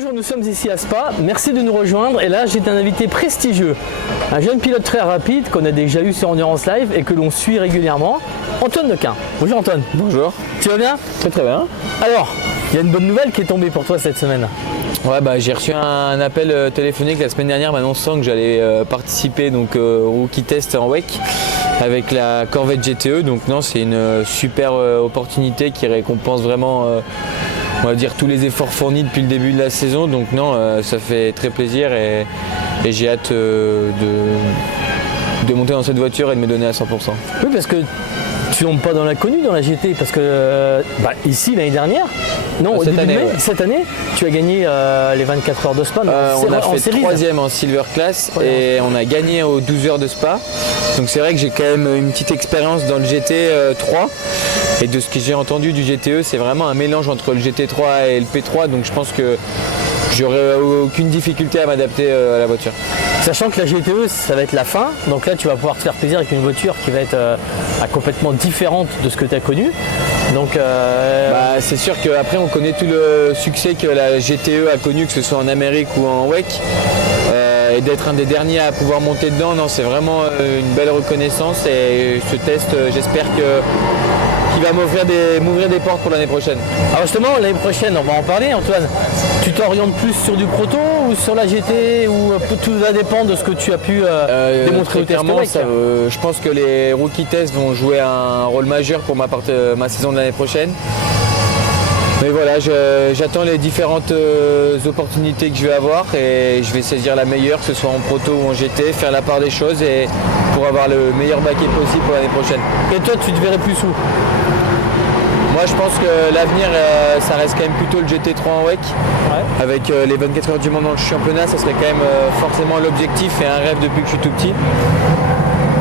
Bonjour, nous sommes ici à Spa, merci de nous rejoindre et là j'ai un invité prestigieux, un jeune pilote très rapide qu'on a déjà eu sur Endurance Live et que l'on suit régulièrement, Antoine Dequin. Bonjour Antoine. Bonjour. Tu vas bien? Très très bien. Alors, il y a une bonne nouvelle qui est tombée pour toi cette semaine. Ouais, j'ai reçu un appel téléphonique la semaine dernière m'annonçant que j'allais participer au Rookie Test en WEC avec la Corvette GTE. Donc non, c'est une super opportunité qui récompense vraiment on va dire tous les efforts fournis depuis le début de la saison. Donc non, ça fait très plaisir et j'ai hâte de monter dans cette voiture et de me donner à 100%. Oui, parce que tu tombes pas dans l'inconnu dans la GT parce que ici l'année dernière, non, cette année, tu as gagné les 24 heures de Spa. On a fait troisième en Silver Class et on a gagné aux 12 heures de Spa. Donc c'est vrai que j'ai quand même une petite expérience dans le GT3 et de ce que j'ai entendu du GTE, c'est vraiment un mélange entre le GT3 et le P3. Donc je pense que j'aurai aucune difficulté à m'adapter à la voiture. Sachant que la GTE, ça va être la fin, donc là tu vas pouvoir te faire plaisir avec une voiture qui va être complètement différente de ce que tu as connu. Donc, c'est sûr qu'après on connaît tout le succès que la GTE a connu, que ce soit en Amérique ou en WEC. Et d'être un des derniers à pouvoir monter dedans, non, c'est vraiment une belle reconnaissance et ce test, j'espère qu'il va m'ouvrir des portes pour l'année prochaine. Alors justement, l'année prochaine, on va en parler Antoine. Tu t'orientes plus sur du proto ou sur la GT ou tout va dépendre de ce que tu as pu démontrer au test clairement, je pense que les rookie tests vont jouer un rôle majeur pour ma saison de l'année prochaine. Mais voilà, j'attends les différentes opportunités que je vais avoir et je vais saisir la meilleure, que ce soit en proto ou en GT, faire la part des choses et pour avoir le meilleur baquet possible pour l'année prochaine. Et toi, tu te verrais plus où? Moi, je pense que l'avenir, ça reste quand même plutôt le GT3 en WEC. Ouais. Avec les 24 heures du monde dans le championnat, ça serait quand même forcément l'objectif et un rêve depuis que je suis tout petit.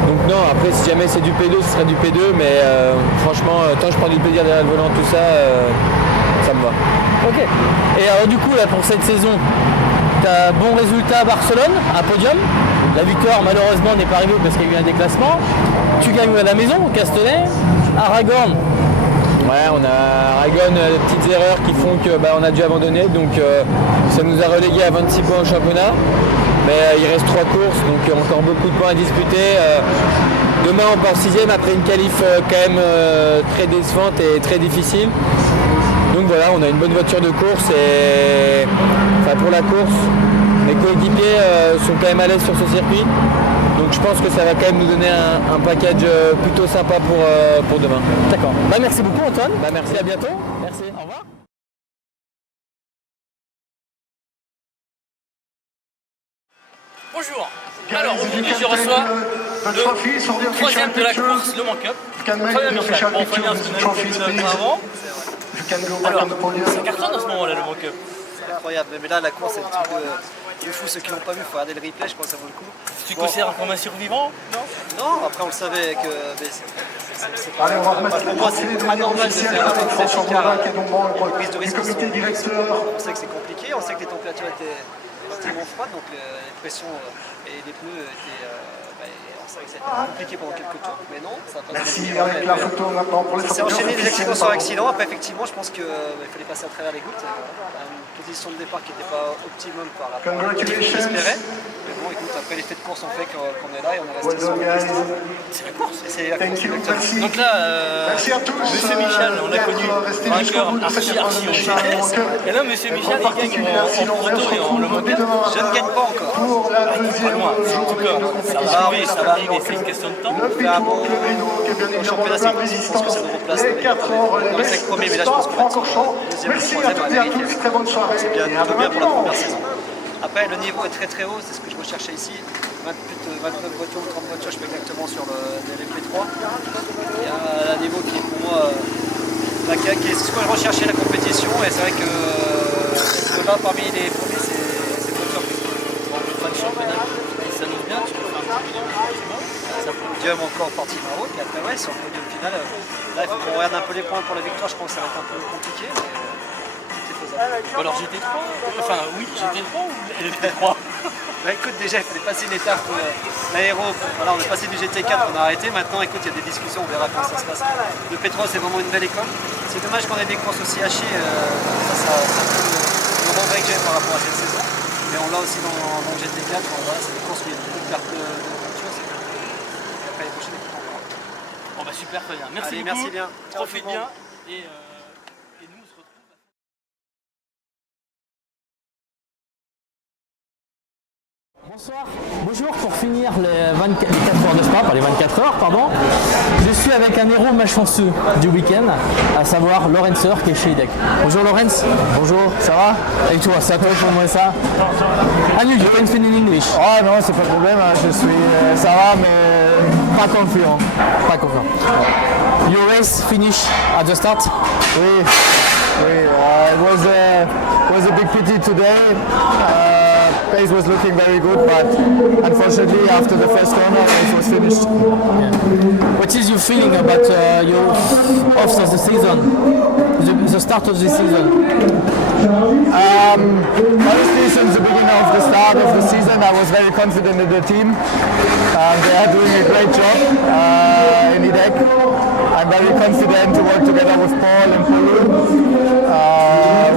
Donc non, après, si jamais c'est du P2, ce sera du P2, mais franchement, tant que je prends du plaisir derrière le volant, tout ça, ça me va. Ok. Et alors du coup, là, pour cette saison, tu as un bon résultat à Barcelone, un podium. La victoire, malheureusement, n'est pas arrivée parce qu'il y a eu un déclassement. Tu gagnes à la maison, au Castellet. Aragon. Ouais, on a Aragon, des petites erreurs qui font qu'on a dû abandonner. Donc ça nous a relégué à 26 points au championnat. Mais il reste 3 courses, donc encore beaucoup de points à disputer. Demain, on part 6ème après une qualif quand même très décevante et très difficile. Donc voilà, on a une bonne voiture de course et pour la course, mes coéquipiers sont quand même à l'aise sur ce circuit. Donc je pense que ça va quand même nous donner un package plutôt sympa pour demain. D'accord. Merci beaucoup Antoine. Merci, à bientôt. Merci, au revoir. Bonjour. Alors aujourd'hui je reçois le troisième de la course, le Mans Cup. Première Michel. Bon, Fabien, c'est avant. Alors, ça cartonne en ce moment là le Mans Cup. C'est incroyable, mais là la course c'est le truc de fou, ceux qui l'ont pas vu, il faut regarder le replay, je pense que ça vaut le coup. Tu considères comme un survivant? Non, après on le savait que c'est pas pour moi c'est pas normal de faire un prise de risque. On sait que c'est compliqué, on sait que les températures étaient extrêmement froides, donc les pressions et les pneus étaient on savait que c'était compliqué pendant quelques tours, mais non, ça a pas avec la photo maintenant pour les ça s'est enchaîné des accidents sur accident. Après effectivement je pense qu'il fallait passer à travers les gouttes. Une position de départ qui n'était pas optimum par rapport à ce que j'espérais. Mais bon écoute, après l'effet de course on fait qu'on est là et on est resté sur la piste. C'est la course. C'est la course, exactement. Donc là, Monsieur Michel, on l'a connu vainqueur archi au GTS. Et là Monsieur Michel il gagne en proto et en le Mans Cup. Je ne gagne pas encore. Pas loin, en tout cas. Ça va arriver, c'est une question de temps. Au championnat, c'est je pense que ça nous replace dans les 5 premiers, mais là je pense qu'on va être deuxième ou troisième à la vérité. C'est bien pour la première saison. Après, le niveau est très très haut, c'est ce que je recherchais ici. 29 voitures ou 30 voitures, je sais pas exactement sur les P3. Il y a un niveau qui est pour moi, c'est ce que je recherchais la compétition, et c'est vrai que là, parmi les premiers, c'est une voiture qui est pas de championnat. Ça nous vient, tu peux faire un petit bilan. Ça podium encore partie de la route, et après ouais, sur le podium final, là il faut qu'on regarde un peu les points pour la victoire, je pense que ça va être un peu compliqué, mais tout est faisable. Alors GT3, enfin oui, GT3 ou LP3? Bah écoute, déjà il fallait passer une étape l'aéro, voilà, on est passé du GT4, on a arrêté, maintenant écoute, il y a des discussions, on verra comment ça se passe. Le P3 c'est vraiment une belle école, c'est dommage qu'on ait des courses aussi hachées, ça peut nous rendre challengé par rapport à cette saison. Mais on l'a aussi dans le GT4. Voilà, c'est des courses où il y a beaucoup de cartes de voiture. Et après les prochaines équipes, on verra. Bon bah super, très bien. Merci Allez, beaucoup. merci bien. Ciao, Profite tout le bien. monde. Et nous on se retrouve. Bonsoir, bonjour. Pour finir les 24 heures de Spa, pas les 24 heures, pardon, je suis avec un héros malchanceux du week-end, à savoir Lorenz qui est chez IDEC. Bonjour Lorenz. Bonjour, ça va? Et toi, ça toi pour moi ça? Ah non, you can speak in English. Ah non, c'est pas le problème, hein. Je suis, ça va, mais pas confiant. Pas confiant. Your race finish at the start? Oui, oui. It was a big pity today. Pace was looking very good, but unfortunately after the first corner it was finished. What is your feeling about your off of the season, the start of the season? Honestly, since the beginning of the start of the season, I was very confident in the team. They are doing a great job in IDEC. I'm very confident to work together with Paul and Paulo.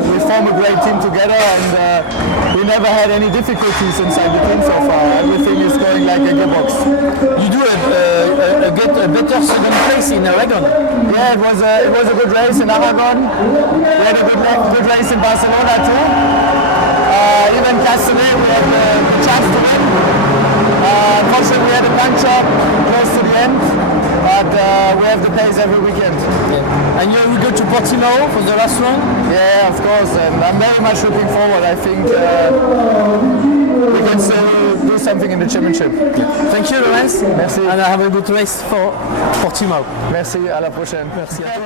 We form a great team together, and we never had any difficulties inside the team so far. Everything is going like a gearbox. You do a better second place in Aragon. Yeah, it was a good race in Aragon. We had a good race in Barcelona too. Even Castellet, we had the chance to win. Unfortunately, we had a puncture close to the end, but we have the pace every weekend. Yeah. And you will go to Portimao for the last one? Yeah, of course, and I'm very much looking forward. I think we can still do something in the championship. Thank you, Lorenz. Merci. And I have a good race for Portimao. Merci, à la prochaine. Merci à toi.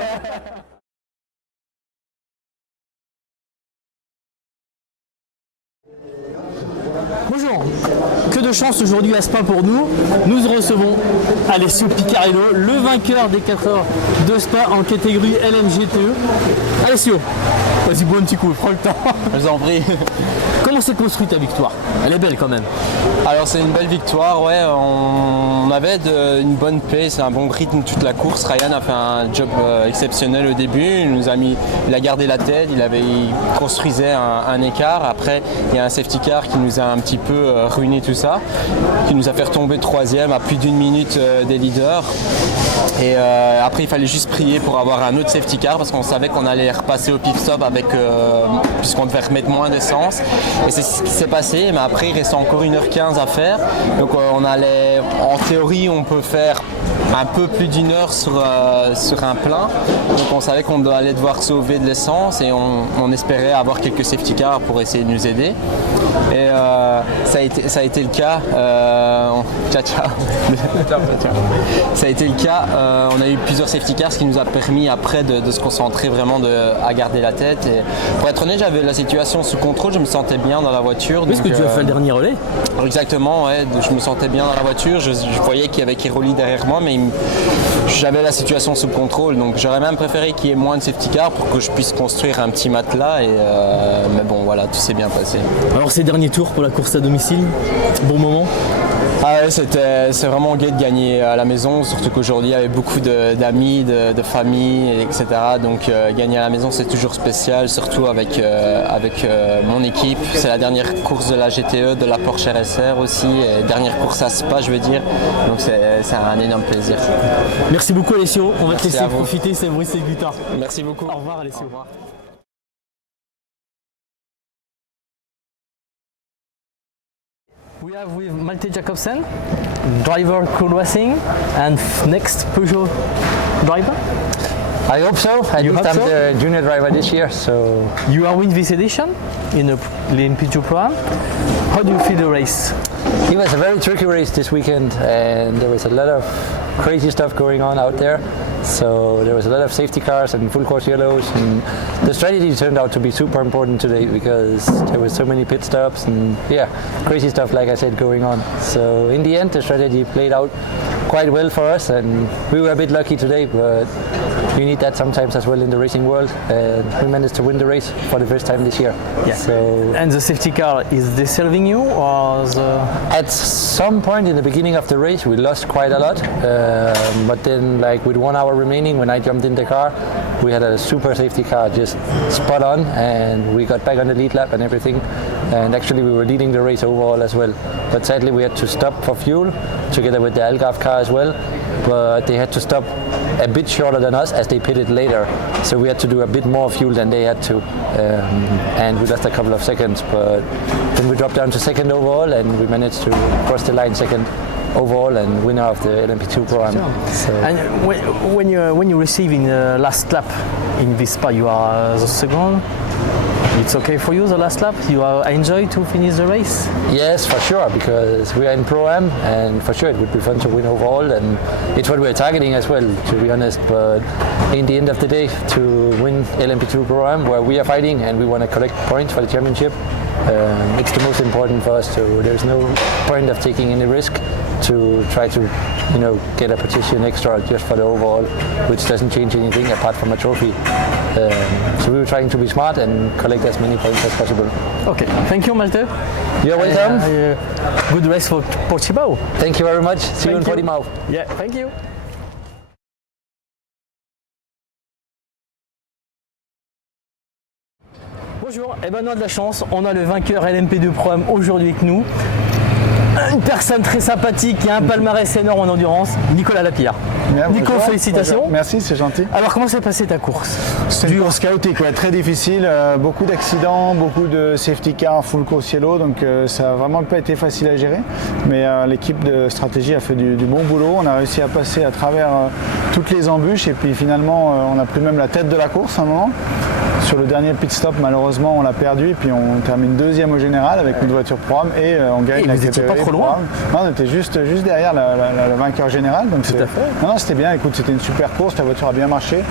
Bonjour, que de chance aujourd'hui à Spa pour nous. Nous recevons Alessio Piccarello, le vainqueur des 4 heures de Spa en catégorie LMGTE. Alessio, vas-y, bois un petit coup, prends le temps. Je vous en prie. Comment s'est construite ta victoire? Elle est belle quand même. Alors c'est une belle victoire, ouais. On avait une bonne pace, un bon rythme toute la course. Ryan a fait un job exceptionnel au début. Il a gardé la tête, il construisait un écart. Après, il y a un safety car qui nous a un petit peu ruiné tout ça, qui nous a fait retomber 3e à plus d'1 minute des leaders. Et après, il fallait juste prier pour avoir un autre safety car parce qu'on savait qu'on allait repasser au pit stop puisqu'on devait remettre moins d'essence. Et c'est ce qui s'est passé, mais après il reste encore 1h15 à faire. Donc en théorie on peut faire un peu plus d'1 heure sur un plein. Donc on savait qu'on allait devoir sauver de l'essence et on espérait avoir quelques safety cars pour essayer de nous aider. Et ça a été le cas. Ça a été le cas. On a eu plusieurs safety cars, ce qui nous a permis après de se concentrer vraiment à garder la tête. Et pour être honnête, j'avais la situation sous contrôle, je me sentais bien dans la voiture. Est-ce que tu as fait le dernier relais? Exactement, ouais, je me sentais bien dans la voiture. Je voyais qu'il y avait Kiroli derrière moi, mais j'avais la situation sous contrôle. Donc j'aurais même préféré qu'il y ait moins de safety car pour que je puisse construire un petit matelas. Mais bon, voilà, tout s'est bien passé. Alors ces derniers tours pour la course à domicile, bon moment? Ah ouais, c'est vraiment gai de gagner à la maison, surtout qu'aujourd'hui il y avait beaucoup d'amis, de famille, etc. Donc gagner à la maison c'est toujours spécial, surtout avec mon équipe. C'est la dernière course de la GTE, de la Porsche RSR aussi, et dernière course à Spa je veux dire. Donc c'est un énorme plaisir. Merci beaucoup Alessio, on va te laisser vous. profiter, c'est bruit, c'est guitare. Merci beaucoup. Au revoir Alessio. Au revoir. We have with Malte Jacobsen, driver Cool Racing, and next Peugeot driver. I hope so. I'm the junior driver this year, so... You are winning this edition in the Peugeot Pro-Am. How do you feel the race? It was a very tricky race this weekend, and there was a lot of crazy stuff going on out there. So there was a lot of safety cars and full course yellows, and the strategy turned out to be super important today because there were so many pit stops and crazy stuff like I said going on. So in the end the strategy played out quite well for us, and we were a bit lucky today, but you need that sometimes as well in the racing world, and we managed to win the race for the first time this year. Yeah. So And the safety car, is they serving you or at some point in the beginning of the race we lost quite a lot, but then like with 1 hour remaining when I jumped in the car, we had a super safety car, just spot on, and we got back on the lead lap and everything, and actually we were leading the race overall as well. But sadly we had to stop for fuel together with the Algarve car as well, but they had to stop a bit shorter than us as they pitted later, so we had to do a bit more fuel than they had to, and we lost a couple of seconds, but then we dropped down to second overall and we managed to cross the line second overall and winner of the LMP2 Pro-Am. So And when you receive in the last lap in this Spa, you are the second. It's okay for you the last lap? You enjoy to finish the race? yes, for sure, because we are in Pro-Am and for sure it would be fun to win overall, and it's what we're targeting as well, to be honest. But in the end of the day, to win LMP2 Pro-Am where we are fighting and we want to collect points for the championship, it's the most important for us. So there's no point of taking any risk to try to, get a position extra just for the overall, which doesn't change anything apart from a trophy. So we were trying to be smart and collect as many points as possible. Okay, thank you Malte. You're welcome. Good race for Portimao. Thank you very much. See you in Thank you. Portimao. Yeah, thank you. Bonjour, et ben on a de la chance, on a le vainqueur LMP2 Pro-Am aujourd'hui avec nous. Une personne très sympathique qui a un palmarès énorme en endurance, Nicolas Lapierre. Bien, Nico, bonjour. félicitations. Bonjour. Merci, c'est gentil. Alors comment s'est passée ta course? C'est une course chaotique, ouais, très difficile, beaucoup d'accidents, beaucoup de safety car, full course yellow, donc ça n'a vraiment pas été facile à gérer. Mais l'équipe de stratégie a fait du bon boulot, on a réussi à passer à travers toutes les embûches et puis finalement on a pris même la tête de la course à un moment. Sur le dernier pit stop, malheureusement, on l'a perdu et puis on termine deuxième au général avec une voiture Pro-Am et on gagne Et la vous étiez pas trop loin. Non, on était juste derrière le vainqueur général. Donc Tout à fait. Non, c'était bien. Écoute, c'était une super course. La voiture a bien marché.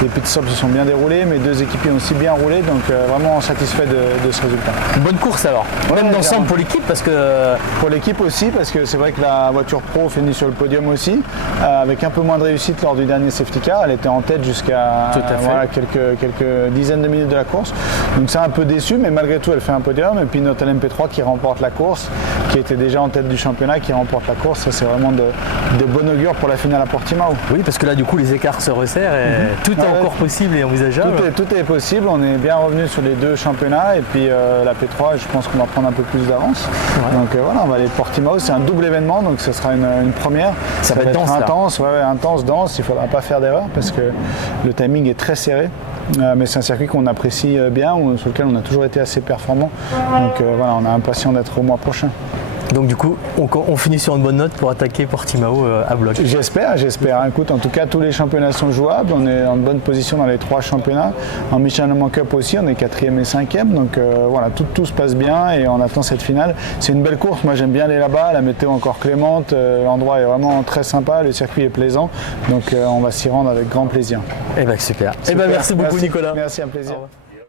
Les pit stops se sont bien déroulés. Mes deux équipiers ont aussi bien roulé. Donc vraiment satisfait de ce résultat. Une bonne course alors. Même Ouais, d'ensemble clairement. pour l'équipe parce que Pour l'équipe aussi, parce que c'est vrai que la voiture pro finit sur le podium aussi, avec un peu moins de réussite lors du dernier safety car. Elle était en tête jusqu'à Tout à fait. voilà, quelques dizaines de minutes de la course. Donc c'est un peu déçu, mais malgré tout, elle fait un podium. Et puis notre LMP3 qui remporte la course, qui était déjà en tête du championnat, qui remporte la course. Ça, c'est vraiment de bon augure pour la finale à Portimao. oui, parce que là du coup les écarts se resserrent et tout est Ouais. encore possible et envisageable. Tout est possible. On est bien revenu sur les deux championnats. Et puis la P3, je pense qu'on va prendre un peu plus d'avance. Ouais. Donc voilà, on va aller Portimao. C'est un double événement, donc ce sera une première. Ça va être dense, là. intense, ouais, intense, dense. Il ne faudra pas faire d'erreur parce que le timing est très serré. Mais c'est un circuit qu'on apprécie bien, sur lequel on a toujours été assez performant. Donc voilà, on est impatient d'être au mois prochain. Donc du coup on finit sur une bonne note pour attaquer Portimao à bloc. J'espère. Écoute, en tout cas, tous les championnats sont jouables. On est en bonne position dans les 3 championnats. En Michelin Cup aussi, on est 4e et 5e. Donc voilà, tout se passe bien et on attend cette finale. C'est une belle course. Moi, j'aime bien aller là-bas. La météo encore clémente. L'endroit est vraiment très sympa. Le circuit est plaisant. Donc on va s'y rendre avec grand plaisir. Eh ben super. Eh ben merci beaucoup Merci. Nicolas. Merci, un plaisir. Au revoir.